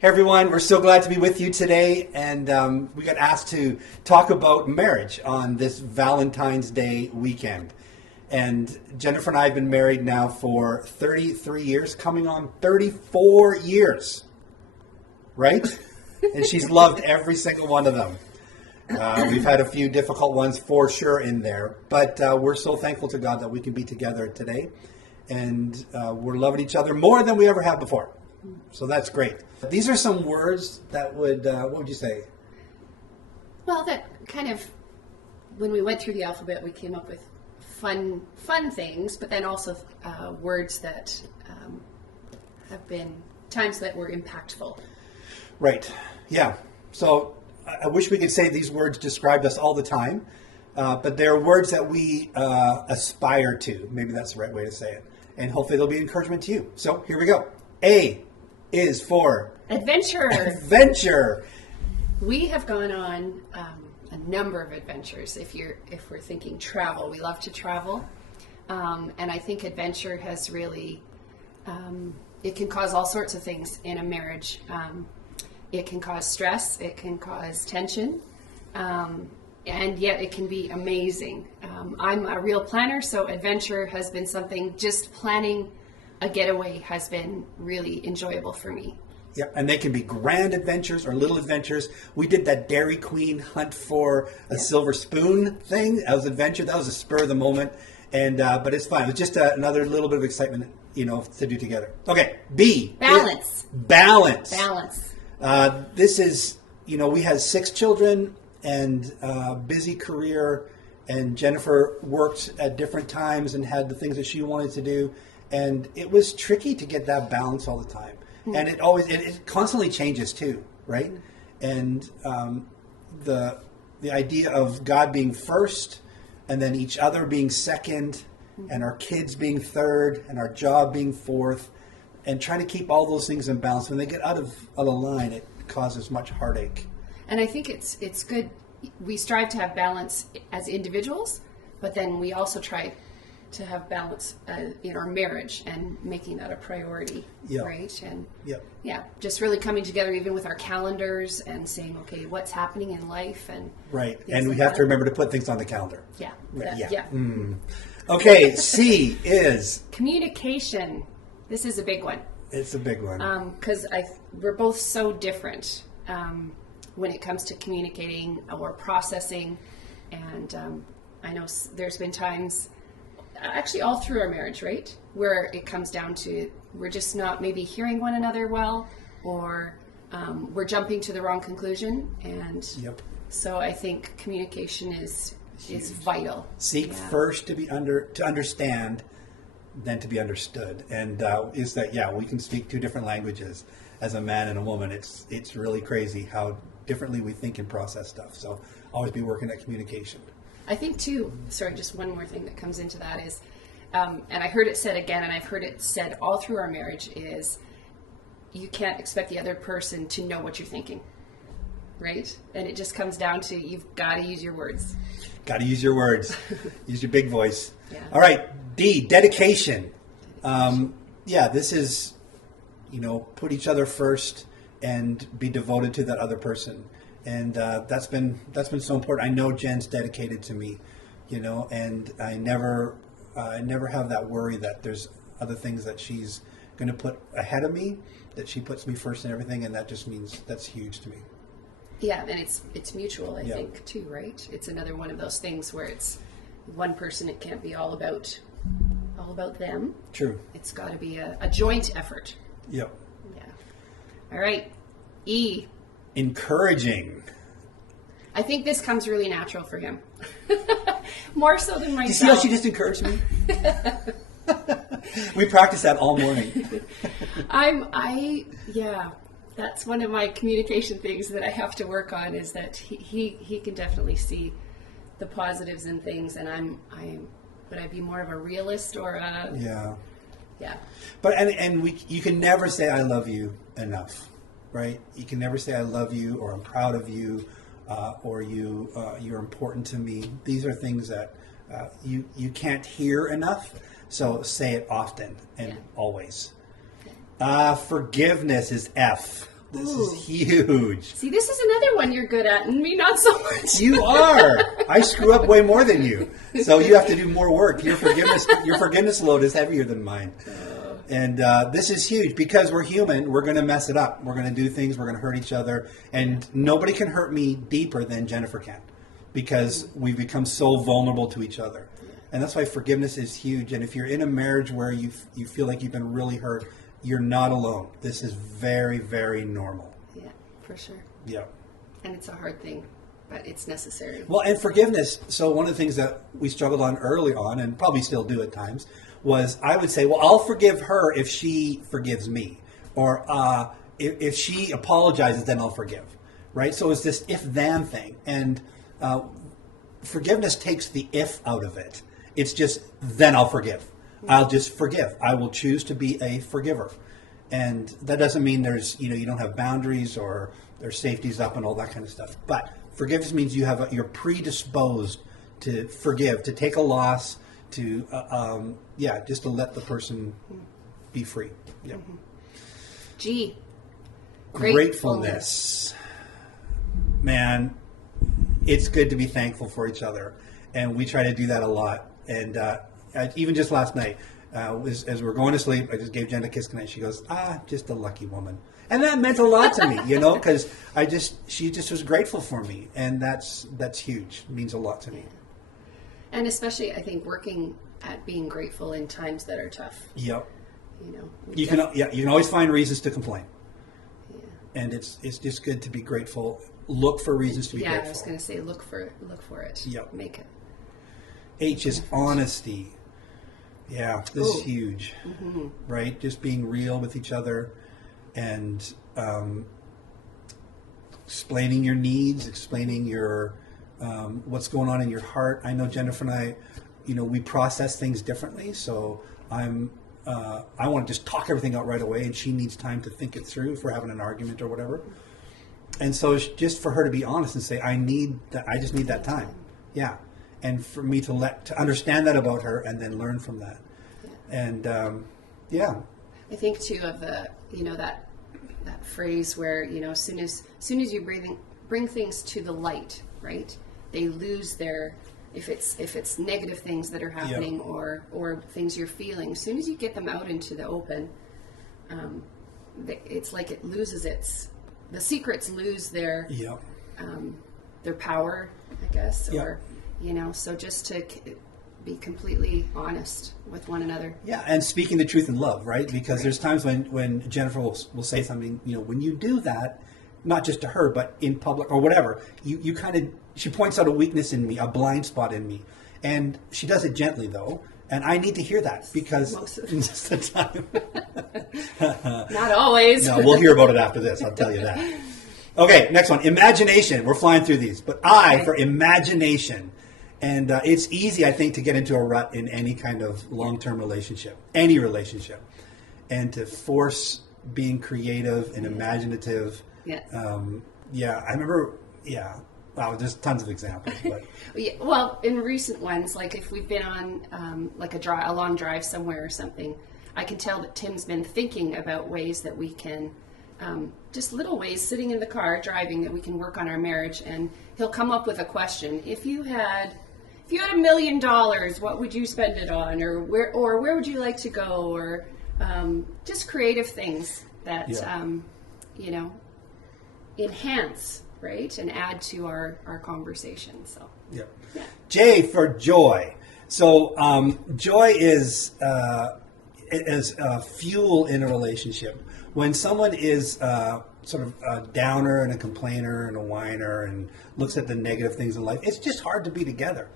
Hey everyone, we're so glad to be with you today, and we got asked to talk about marriage on this Valentine's Day weekend. And Jennifer and I have been married now for 33 years, coming on 34 years, right? And she's loved every single one of them. We've had a few difficult ones for sure in there, but we're so thankful to God that we can be together today, and we're loving each other more than we ever have before. So that's great. These are some words that would, what would you say? Well, that kind of, when we went through the alphabet, we came up with fun things, but then also words that have been times that were impactful. Right. Yeah. So I wish we could say these words described us all the time, but they're words that we aspire to. Maybe that's the right way to say it. And hopefully they'll be encouragement to you. So here we go. A is for adventure. Adventure. We have gone on a number of adventures. If we're thinking travel, we love to travel, and I think adventure has really it can cause all sorts of things in a marriage. It can cause stress. It can cause tension, and yet it can be amazing. I'm a real planner, so adventure has been something. Just planning a getaway has been really enjoyable for me. Yeah, and they can be grand adventures or little adventures. We did that Dairy Queen hunt for a silver spoon thing. That was adventure. That was a spur of the moment, and but it's fine. It was just another little bit of excitement, to do together. Okay, B. Balance. Balance. Balance. This is, we had 6 children and busy career, and Jennifer worked at different times and had the things that she wanted to do. And it was tricky to get that balance all the time. And it constantly changes too, right? And the idea of God being first, and then each other being second, and our kids being third, and our job being fourth, and trying to keep all those things in balance. When they get out of line, it causes much heartache. And I think it's good. We strive to have balance as individuals, but then we also try to have balance in our marriage and making that a priority, right? And just really coming together even with our calendars and saying, okay, what's happening in life, and right. And we have to remember to put things on the calendar. Yeah. Okay, C is communication. This is a big one. It's a big one because we're both so different when it comes to communicating or processing, and I know there's been times. Actually, all through our marriage, right? Where it comes down to we're just not maybe hearing one another well, or we're jumping to the wrong conclusion. And so I think communication is vital. Seek first to understand, then to be understood. And is that we can speak 2 different languages as a man and a woman. It's really crazy how differently we think and process stuff. So always be working at communication. I think too, sorry, just one more thing that comes into that is, and I heard it said again, and I've heard it said all through our marriage, is you can't expect the other person to know what you're thinking, right? And it just comes down to you've got to use your words. Got to use your words. Use your big voice. Yeah. All right, D, dedication. This is, put each other first and be devoted to that other person. And that's been so important. I know Jen's dedicated to me, and I never have that worry that there's other things that she's going to put ahead of me, that she puts me first in everything, and that just means that's huge to me. Yeah, and it's mutual, I think, too, right? It's another one of those things where it's one person. It can't be all about them. True. It's got to be a joint effort. Yep. Yeah. All right. E. Encouraging. I think this comes really natural for him. More so than myself. Do you see how she just encouraged me? We practiced that all morning. That's one of my communication things that I have to work on, is that he can definitely see the positives in things, and would I be more of a realist or a... Yeah. But you can never say I love you enough. Right? You can never say I love you, or I'm proud of you, or you're important to me. These are things that you can't hear enough. So say it often and always. Forgiveness is F. This Ooh. is huge. See, this is another one you're good at, and me not so much. You are. I screw up way more than you, so you have to do more work. Your forgiveness load is heavier than mine. And this is huge because we're human. We're going to mess it up. We're going to do things. We're going to hurt each other. And nobody can hurt me deeper than Jennifer can because we've become so vulnerable to each other. And that's why forgiveness is huge. And if you're in a marriage where you feel like you've been really hurt, you're not alone. This is very, very normal. Yeah, for sure. Yeah. And it's a hard thing, but it's necessary. Well, and forgiveness. So one of the things that we struggled on early on, and probably still do at times, was I would say, well, I'll forgive her if she forgives me. Or if she apologizes, then I'll forgive. Right? So it's this if-then thing. And forgiveness takes the if out of it. It's just, then I'll forgive. I'll just forgive. I will choose to be a forgiver. And that doesn't mean there's, you don't have boundaries or there's safeties up and all that kind of stuff. But forgiveness means you're predisposed to forgive, to take a loss, to, just to let the person be free. Yeah. Mm-hmm. G. Gratefulness. Man, it's good to be thankful for each other. And we try to do that a lot. And even just last night, as we were going to sleep, I just gave Jen a kiss goodnight. She goes, just a lucky woman. And that meant a lot to me, because she just was grateful for me. And that's huge. It means a lot to me. And especially, I think, working at being grateful in times that are tough. Yep. You can always find reasons to complain. Yeah. And it's just good to be grateful. Look for reasons to be grateful. Yeah, I was going to say look for it. Yep. Make it. H is honesty. Yeah, this is huge, right? Just being real with each other and explaining your needs, explaining your what's going on in your heart. I know Jennifer and I, we process things differently. So I want to just talk everything out right away, and she needs time to think it through if we're having an argument or whatever. And so it's just for her to be honest and say, I just need that time. Yeah. And for me to understand that about her and then learn from that. And I think too of the that phrase where as soon as you bring things to the light, right? They lose their if it's negative things that are happening or things you're feeling. As soon as you get them out into the open, it's like it loses the secrets lose their power, I guess, or. So just to be completely honest with one another. Yeah, and speaking the truth in love, right? Because there's times when Jennifer will say something, when you do that, not just to her, but in public or whatever, you kind of, she points out a weakness in me, a blind spot in me. And she does it gently, though. And I need to hear that because most of the time. Not always. No, we'll hear about it after this, I'll tell you that. Okay, next one, imagination. We're flying through these. But I for imagination. And it's easy, I think, to get into a rut in any kind of long-term relationship, any relationship, and to force being creative and imaginative. Yeah. I remember. Yeah. Wow. There's tons of examples. But. Well, in recent ones, like if we've been on a long drive somewhere or something, I can tell that Tim's been thinking about ways that we can. Just little ways sitting in the car driving that we can work on our marriage, and he'll come up with a question. If you had $1 million, what would you spend it on, or where would you like to go, or just creative things that enhance, right, and add to our conversation. So yeah. J for joy. So joy is fuel in a relationship. When someone is sort of a downer and a complainer and a whiner and looks at the negative things in life, it's just hard to be together.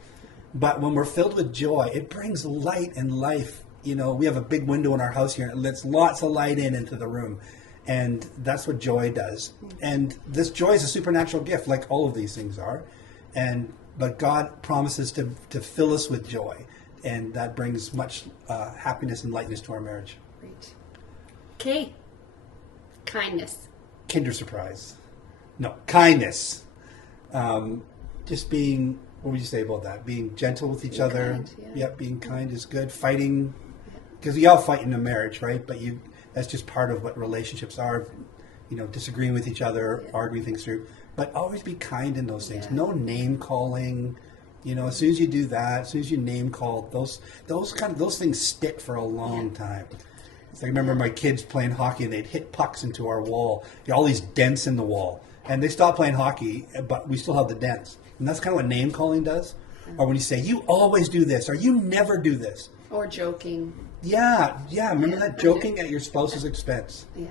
But when we're filled with joy, it brings light and life. We have a big window in our house here, and it lets lots of light into the room. And that's what joy does. And this joy is a supernatural gift, like all of these things are. But God promises to fill us with joy. And that brings much happiness and lightness to our marriage. Great. K. Kindness. Kinder surprise. No, kindness. Just being, what would you say about that? Being gentle with each other. Kind, Yep, being kind is good. Fighting, because we all fight in a marriage, right? But that's just part of what relationships are. disagreeing with each other, arguing things through. But always be kind in those things. Yeah. No name calling. As soon as you do that, as soon as you name call, those things stick for a long time. I remember my kids playing hockey, and they'd hit pucks into our wall. All these dents in the wall. And they stopped playing hockey, but we still have the dents. And that's kind of what name calling does. Or when you say, you always do this, or you never do this. Or joking. Yeah. Remember that? Joking at your spouse's expense. Yeah.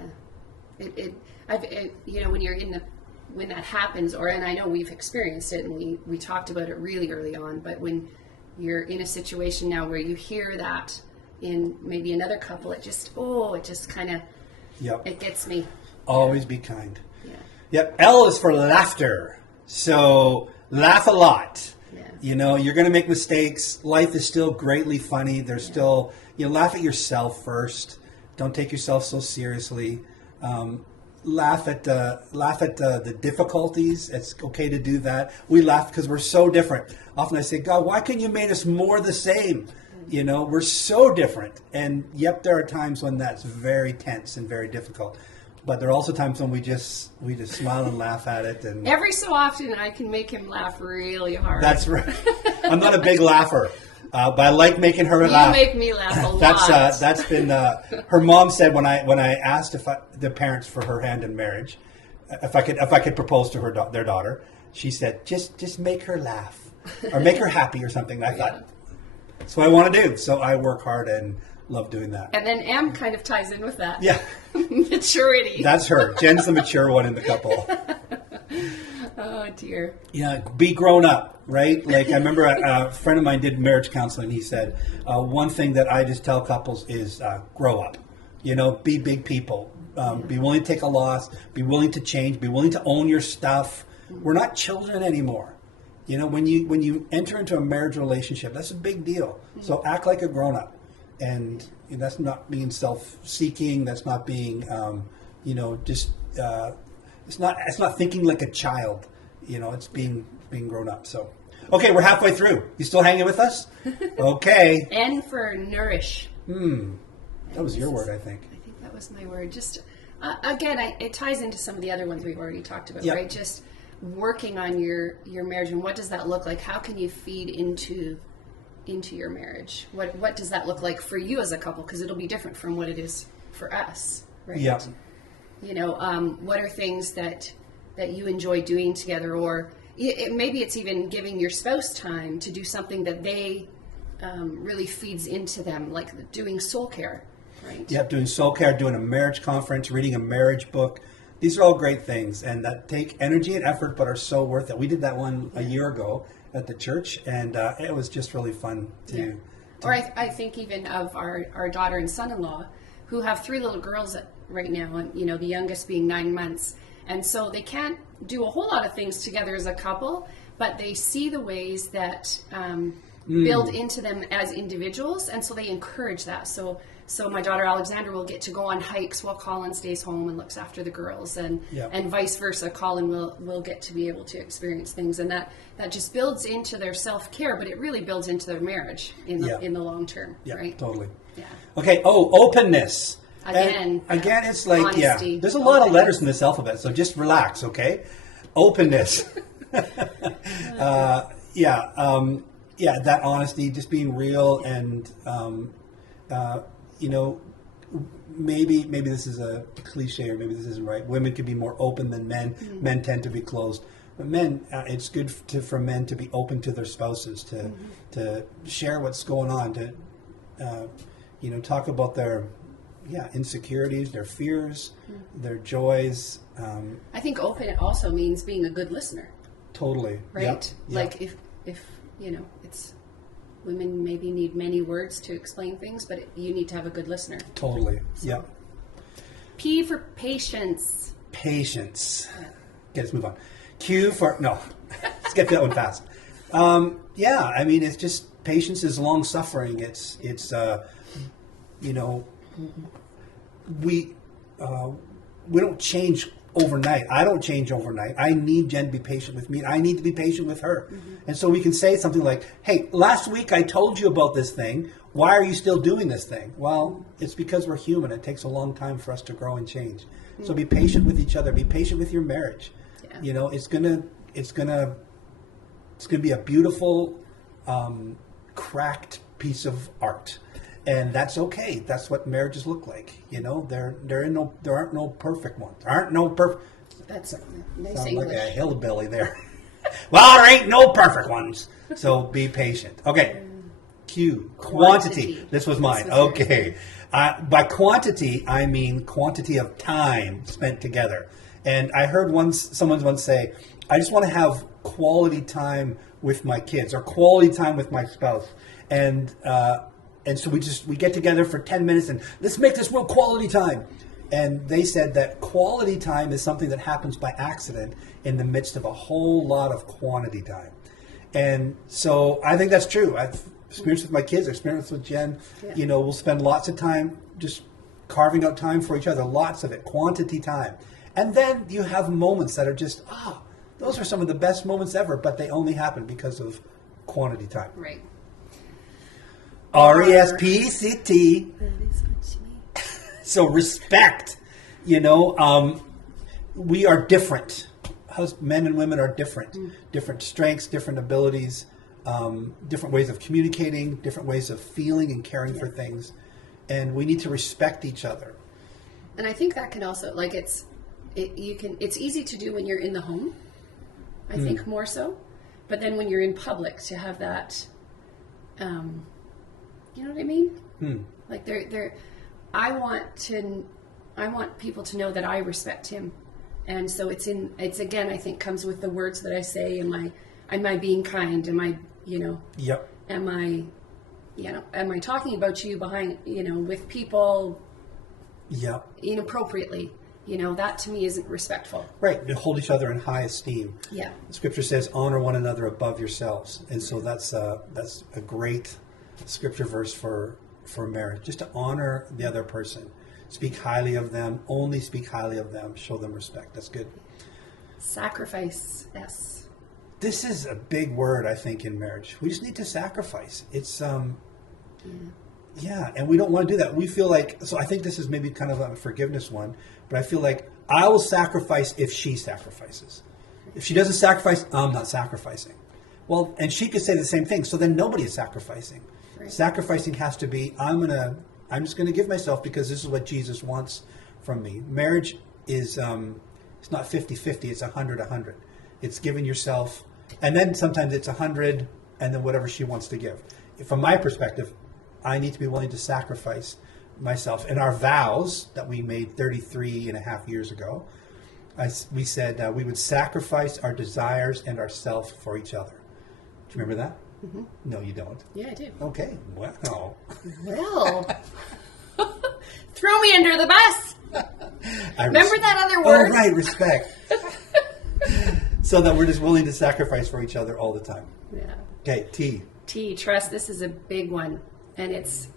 When that happens, and I know we've experienced it, and we talked about it really early on, but when you're in a situation now where you hear that in maybe another couple, it just kind of, it gets me. Always be kind. Yeah. Yep. L is for laughter. So laugh a lot. Yeah. You're going to make mistakes. Life is still greatly funny. There's still, laugh at yourself first. Don't take yourself so seriously. Laugh at the difficulties. It's okay to do that. We laugh because we're so different. Often I say, God, why couldn't you made us more the same? We're so different. And there are times when that's very tense and very difficult. But there are also times when we just smile and laugh at it. And every so often I can make him laugh really hard. That's right. I'm not a big laugher. But I like making her laugh. You make me laugh a lot. That's been her mom said when I asked the parents for her hand in marriage, if I could propose to their daughter, she said just make her laugh or make her happy or something. And I thought that's what I want to do. So I work hard and love doing that. And then M kind of ties in with that. Yeah, maturity. That's her. Jen's the mature one in the couple. Oh dear. Yeah, be grown up, right? Like I remember a friend of mine did marriage counseling. He said one thing that I just tell couples is grow up. Be big people. Be willing to take a loss. Be willing to change. Be willing to own your stuff. We're not children anymore. When you enter into a marriage relationship, that's a big deal. So act like a grown up, and that's not being self-seeking. That's not being It's not thinking like a child, it's being grown up. So, okay, we're halfway through. You still hanging with us? Okay. N for nourish. That was your word, I think. I think that was my word. Just, again, it ties into some of the other ones we've already talked about, right? Just working on your marriage, and what does that look like? How can you feed into your marriage? What does that look like for you as a couple? Because it'll be different from what it is for us, right? Yeah. What are things that you enjoy doing together, or maybe it's even giving your spouse time to do something that they really feeds into them, like doing soul care, right? Yep, doing soul care, doing a marriage conference, reading a marriage book. These are all great things, and that take energy and effort, but are so worth it. We did that one a year ago at the church, and it was just really fun to. Or I think even of our daughter and son-in-law, who have 3 little girls right now, and the youngest being 9 months, and so they can't do a whole lot of things together as a couple, but they see the ways that build into them as individuals, and so they encourage that. So my daughter Alexandra will get to go on hikes while Colin stays home and looks after the girls, and vice versa. Colin will get to be able to experience things, and that just builds into their self-care, but it really builds into their marriage in the long term, right? Totally. Yeah. Okay. Openness. Again, it's like honesty, there's a lot of letters in this alphabet, so just relax, okay? Openness. That honesty, just being real, and maybe this is a cliche, or maybe this isn't right. Women can be more open than men. Mm-hmm. Men tend to be closed. But men, it's good for men to be open to their spouses, to share what's going on, to talk about their insecurities, their fears, their joys. I think open also means being a good listener. Totally. Right? Yep. Like if it's women maybe need many words to explain things, but you need to have a good listener. Totally. So. Yep. P for patience. Patience. Yeah. Okay, let's move on. Q for no. Let's get to that one fast. It's just patience is long suffering. It's we don't change overnight. I don't change overnight. I need Jen to be patient with me. I need to be patient with her. Mm-hmm. And so we can say something like, hey, last week I told you about this thing. Why are you still doing this thing? Well, it's because we're human. It takes a long time for us to grow and change. So be patient with each other. Be patient with your marriage. Yeah. You know, it's gonna be a beautiful, cracked piece of art, and that's okay. That's what marriages look like. You know, there aren't no perfect ones. There aren't no perfect. That's nice Sound English. like a hillbilly there. Well, there ain't no perfect ones. So be patient. Okay. Q. Quantity. This was mine. Okay. By quantity, I mean quantity of time spent together. And I heard someone once say, I just want to have quality time with my kids or quality time with my spouse. And so we get together for 10 minutes and let's make this real quality time. And they said that quality time is something that happens by accident in the midst of a whole lot of quantity time. And so I think that's true. I've experienced with my kids, experienced with Jen. Yeah. You know, we'll spend lots of time just carving out time for each other, lots of it, quantity time. And then you have moments that are just, those are some of the best moments ever, but they only happen because of quantity time. Right. RESPCT. That is what you mean. So respect, you know, we are different. Men and women are different. Different strengths, different abilities, different ways of communicating, different ways of feeling and caring for things. And we need to respect each other. And I think that can also, like, it's easy to do when you're in the home, I think more so. But then when you're in public, to have that, you know what I mean? Like I want people to know that I respect him. And so it's again, I think comes with the words that I say. Am I being kind? Am I, you know, Yep. am I talking about you behind, you know, with people Yep. inappropriately? You know, that to me isn't respectful. Right. To hold each other in high esteem. Yeah. The scripture says, honor one another above yourselves. And so that's a great scripture verse for marriage. Just to honor the other person. Speak highly of them. Only speak highly of them. Show them respect. That's good. Sacrifice. Yes. This is a big word, I think, in marriage. We just need to sacrifice. It's, yeah, and we don't want to do that. We feel like, so I think this is maybe kind of a forgiveness one, but I feel like I will sacrifice if she sacrifices. If she doesn't sacrifice, I'm not sacrificing. Well, and she could say the same thing, so then nobody is sacrificing. Right. Sacrificing has to be, I'm just going to give myself because this is what Jesus wants from me. Marriage is, it's not 50-50, it's 100-100. It's giving yourself, and then sometimes it's 100, and then whatever she wants to give. From my perspective, I need to be willing to sacrifice myself. In our vows that we made 33 and a half years ago, we said we would sacrifice our desires and ourself for each other. Do you remember that? Mm-hmm. No, you don't. Yeah, I do. Okay. Wow. Well, throw me under the bus. Remember that other word? Oh, right, respect. So that we're just willing to sacrifice for each other all the time. Yeah. Okay, T. Trust. This is a big one, and it's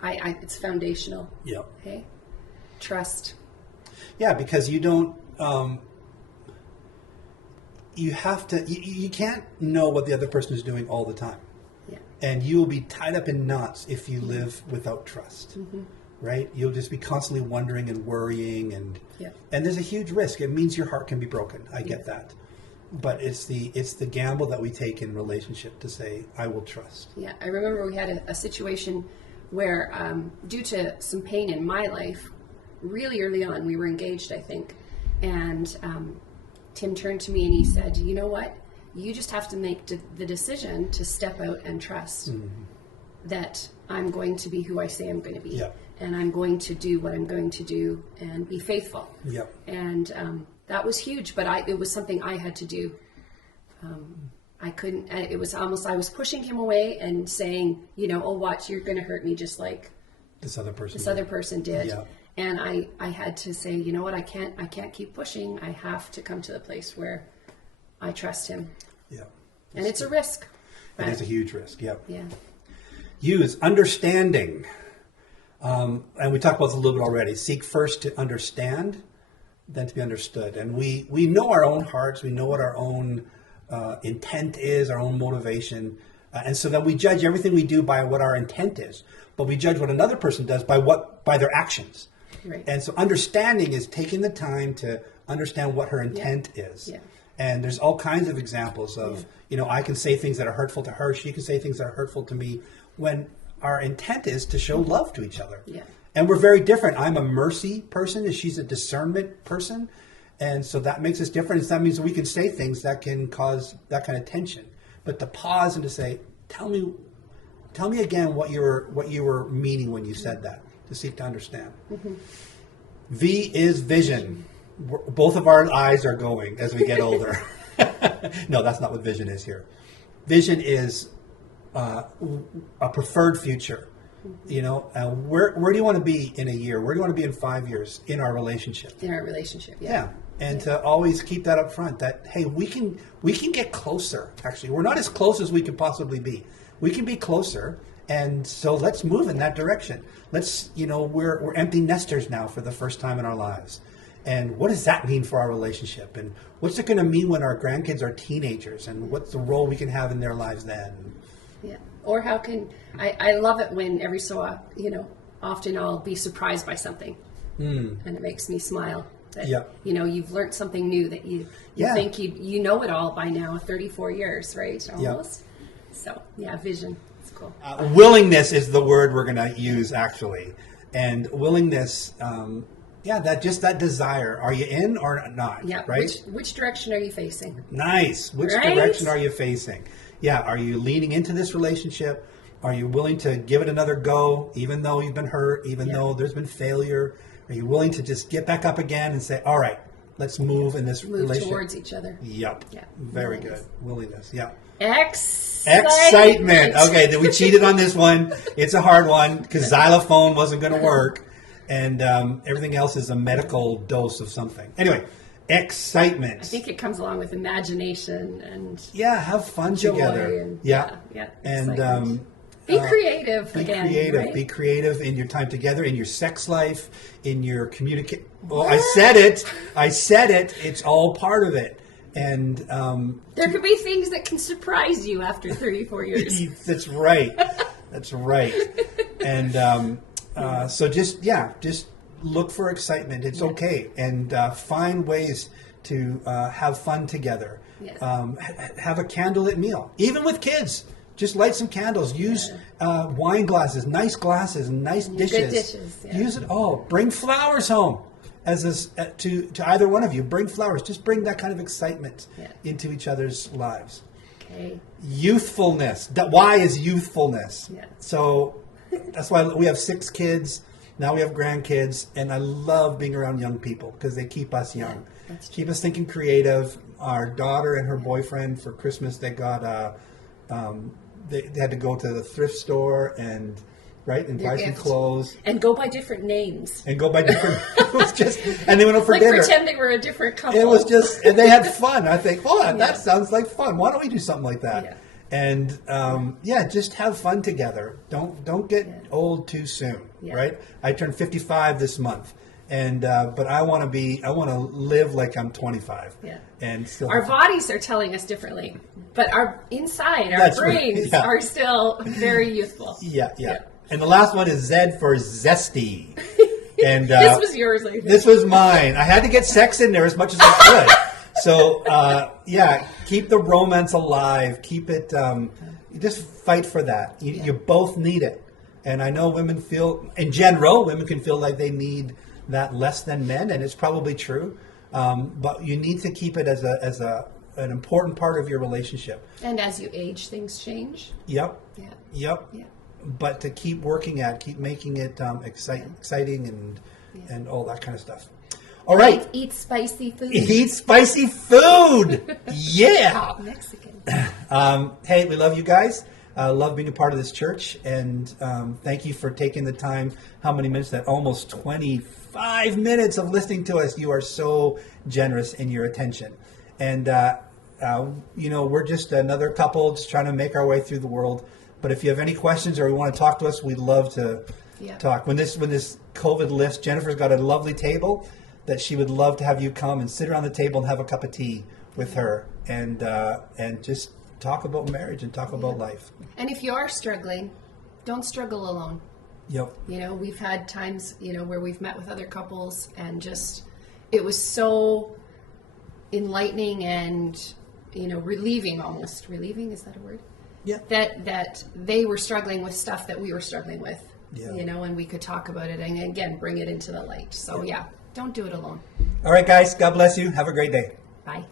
foundational. Yeah. Okay. Trust. Yeah, because you don't. You have to. You can't know what the other person is doing all the time. Yeah. And you will be tied up in knots if you live without trust. Mm-hmm. Right? You'll just be constantly wondering and worrying, and there's a huge risk. It means your heart can be broken. I get that. But it's the gamble that we take in relationship to say, I will trust. Yeah, I remember we had a situation where, due to some pain in my life, really early on, we were engaged, I think, and Tim turned to me and he said, you know what? You just have to make the decision to step out and trust that I'm going to be who I say I'm going to be. Yeah. And I'm going to do what I'm going to do and be faithful. Yep. And that was huge, but it was something I had to do. I couldn't, it was almost, I was pushing him away and saying, you know, oh, watch, you're going to hurt me just like this other person did. Yeah. And I had to say, you know what, I can't keep pushing. I have to come to the place where I trust him. Yeah. And it's a risk. It is a huge risk. Yep. Yeah. Use understanding. And we talked about this a little bit already. Seek first to understand, then to be understood. And we know our own hearts. We know what our own intent is, our own motivation. And so then we judge everything we do by what our intent is. But we judge what another person does by their actions. Right. And so understanding is taking the time to understand what her intent is. Yeah. And there's all kinds of examples of, I can say things that are hurtful to her. She can say things that are hurtful to me, when our intent is to show love to each other. Yeah. And we're very different. I'm a mercy person and she's a discernment person. And so that makes us different. And that means we can say things that can cause that kind of tension. But to pause and to say, tell me again what you were meaning when you said that, to seek to understand. Mm-hmm. V is vision. Both of our eyes are going as we get older. No, that's not what vision is here. Vision is a preferred future. Where do you want to be in a year? Where do you want to be in 5 years in our relationship? In our relationship, Yeah. And to always keep that up front, that, hey, we can get closer, actually. We're not as close as we could possibly be. We can be closer, and so let's move in that direction. We're empty nesters now for the first time in our lives. And what does that mean for our relationship? And what's it going to mean when our grandkids are teenagers? And what's the role we can have in their lives then? Yeah. Or how can, I love it when every so, often I'll be surprised by something. And it makes me smile. That, you've learned something new that you think you know it all by now, 34 years, right? Almost. So, vision. It's cool. Willingness is the word we're going to use, actually. And willingness, that desire. Are you in or not? Yeah. Right? Which direction are you facing? Nice. Which direction are you facing? Yeah. Are you leaning into this relationship? Are you willing to give it another go, even though you've been hurt, even though there's been failure? Are you willing to just get back up again and say, all right, let's move in this relationship? Move towards each other. Yep. Yeah. Very good. Willingness. Yeah. Excitement. Okay, we cheated on this one. It's a hard one because xylophone wasn't going to work. And everything else is a medical dose of something. Anyway, excitement. I think it comes along with imagination and have fun joy together. And, And be creative again. Right? Be creative in your time together, in your sex life, in your communication. Well, I said it. It's all part of it. And there could be things that can surprise you after 34 years. That's right. And so just look for excitement. It's okay, and find ways to have fun together. Yeah. Have a candlelit meal, even with kids. Just light some candles. Use wine glasses, nice dishes. Good dishes. Yeah. Use it all. Bring flowers home. To either one of you, bring flowers. Just bring that kind of excitement into each other's lives. Okay. Youthfulness. Why is youthfulness? Yeah. So that's why we have 6 kids. Now we have grandkids, and I love being around young people because they keep us young. That's true. Keep us thinking creative. Our daughter and her boyfriend for Christmas, they got they had to go to the thrift store and buy some clothes and go by different names and go by different. It was just, and they went out for dinner. Pretend they were a different couple. It was just, and they had fun. I think, that sounds like fun. Why don't we do something like that? Yeah. And just have fun together. Don't get old too soon, right? I turned 55 this month, and but I want to live like I'm 25. Yeah. And still our bodies are telling us differently, but our brains are still very youthful. Yeah. And the last one is Z for zesty. And this was yours, I think. This was mine. I had to get sex in there as much as I could. So keep the romance alive. Keep it. You just fight for that. You both need it. And I know women can feel like they need that less than men, and it's probably true. But you need to keep it as an important part of your relationship. And as you age, things change. Yep. Yeah. Yep. Yeah. But to keep working keep making it exciting and all that kind of stuff. All right. Eat spicy food. Eat spicy food. Yeah. Mexican. Hey, we love you guys. Love being a part of this church. And thank you for taking the time. How many minutes? That almost 25 minutes of listening to us. You are so generous in your attention. And, we're just another couple just trying to make our way through the world. But if you have any questions or you want to talk to us, we'd love to talk. When this COVID lifts, Jennifer's got a lovely table that she would love to have you come and sit around the table and have a cup of tea with her and just talk about marriage and talk about life. And if you are struggling, don't struggle alone. Yep. You know, we've had times, you know, where we've met with other couples and just, it was so enlightening and, you know, relieving almost. Relieving, is that a word? Yeah. That they were struggling with stuff that we were struggling with, Yeah. you know, and we could talk about it and again, bring it into the light. So yeah, don't do it alone. All right, guys. God bless you. Have a great day. Bye.